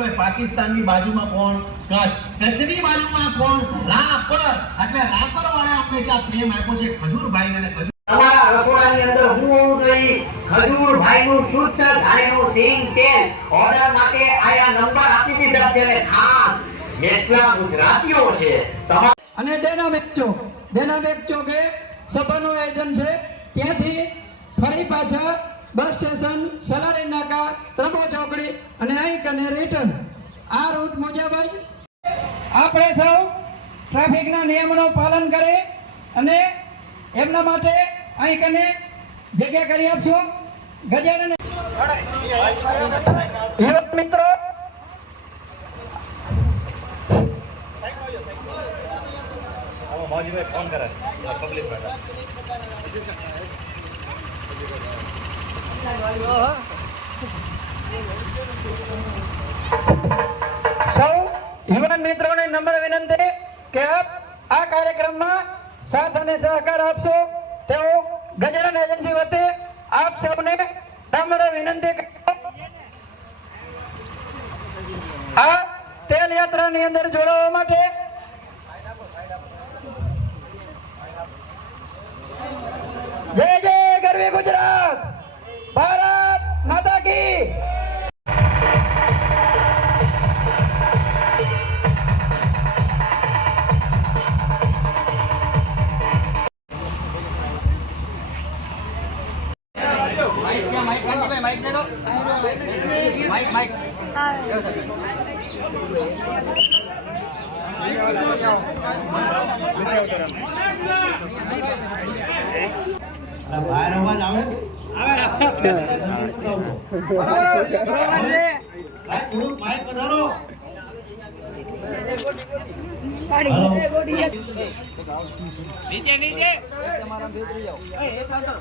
ખજૂરભાઈ પાકિસ્તાનની બાજુમાં કોણ? કચ્છ. કચ્છની બાજુમાં કોણ? રાપર. એટલે રાપર વાળા આપણે જે આ પ્રેમ આપ્યો છે ખજૂરભાઈને અને ખજૂર તમારા રસોડાની અંદર હું હોવું જોઈએ ખજૂર ભાઈનું શુદ્ધ ગાયનું સિંગ તેલ ઓર્ડર માટે આયા નંબર આપી દીધા છે અને ખાસ જેટલા ગુજરાતીઓ છે તમારા અને ડેનામેક દેના ડેનામેક કે સભાનું આયોજન છે. ત્યાંથી ફરી પાછા બસ સ્ટેશન, સલારી નાકા, ત્રબો ચોકડી અને અહીં કને રિટર્ન આ રૂટ મુજબ જ આપણે સૌ ટ્રાફિકના નિયમોનું પાલન કરે અને એમના માટે અહીં કને જગ્યા કરી આપશો. ગજાનન હેલો મિત્રો. સૌ યુવાન મિત્રોને નમ્ર વિનંતી કે આપ આ કાર્યક્રમમાં સાથ અને સહકાર આપશો. તેઓ ગજાનન એજન્સી વતી આપ સૌને નમ્ર વિનંતી આ તેલ યાત્રાની અંદર જોડાવા માટે જય જય ગરવી ગુજરાત! બહાર અવાજ આવે છે માઇક થોડુંક નીચે વધારો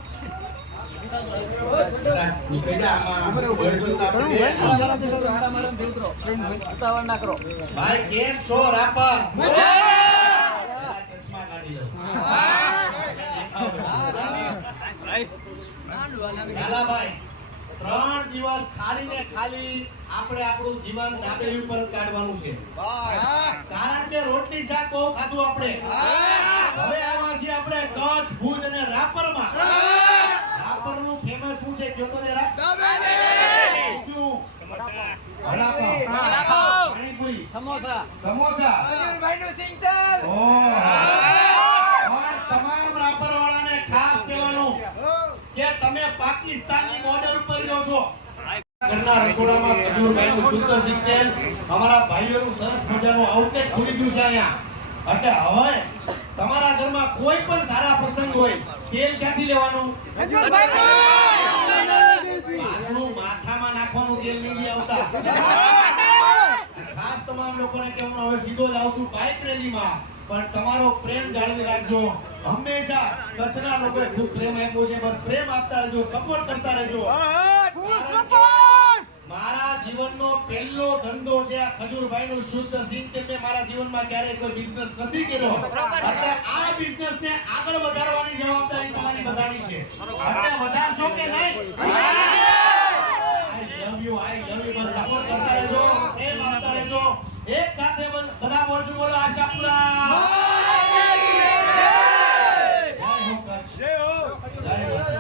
ત્રણ દિવસ ખાલી ને ખાલી આપણે આપણું જીવન દાબેલી ઉપર કાઢવાનું છે. કારણ કે રોટલી, શાક બહુ ખાધું આપણે. હવે છીએ આપણે કચ્છ, ભુજ અને રાપરમાં સમોસા. સમોસા. ઓહ. પણ તમામ રાપરવાળાને ખાસ કહેવાનું કે તમે પાકિસ્તાનની બોર્ડર ઉપર રહ્યો છો. ઘરના રસોડામાં ખજૂરભાઈનું શુદ્ધ સિંગ અમારા ભાઈઓનું સરસ મજાનું આઉટલેટ ખુલી ગયું છે અહીંયા. એટલે હવે તમારા ઘરમાં કોઈ પણ સારા પ્રસંગ હોય તેલ ક્યાંથી લેવાનું? માથામાં નાખવાનું તેલ નહીં આવતા. તમામ લોકોને કહેવાનું હવે સીધો જ આવું છું બાઇક રેલીમાં પણ તમારો પ્રેમ જાળવી રાખજો. હંમેશા કચ્છના લોકોએ ખૂબ પ્રેમ આપ્યો છે. બસ પ્રેમ આપતા રહેજો સપોર્ટ કરતા રહેજો. કે મારા જીવનનો પહેલો ધંધો છે આ ખજૂરભાઈનું શુદ્ધ સિંહ કે મેં મારા જીવનમાં ક્યારેય કોઈ બિઝનેસ નથી કર્યો. એટલે આ બિઝનેસને આગળ વધારવાની જવાબદારી તમારી બધાની છે. એટલે વધારશો કે નહીં? I love you I love you. બસ support કરતા રહેજો, પ્રેમ આપતા રહેજો. એક સાથે બધ- બધા બોલજો બોલો આશાપુરા જય હો કચ્છ. જય હો.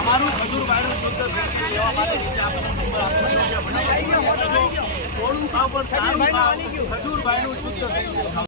અમારું ખજૂરભાઈનું શુદ્ધ ફેક્ટરી લેવા માટે નીચે આપણને નંબર આપેલો છે. બનાવી દો. થોડું ખાવ પણ શુદ્ધ થઈ ખાવ.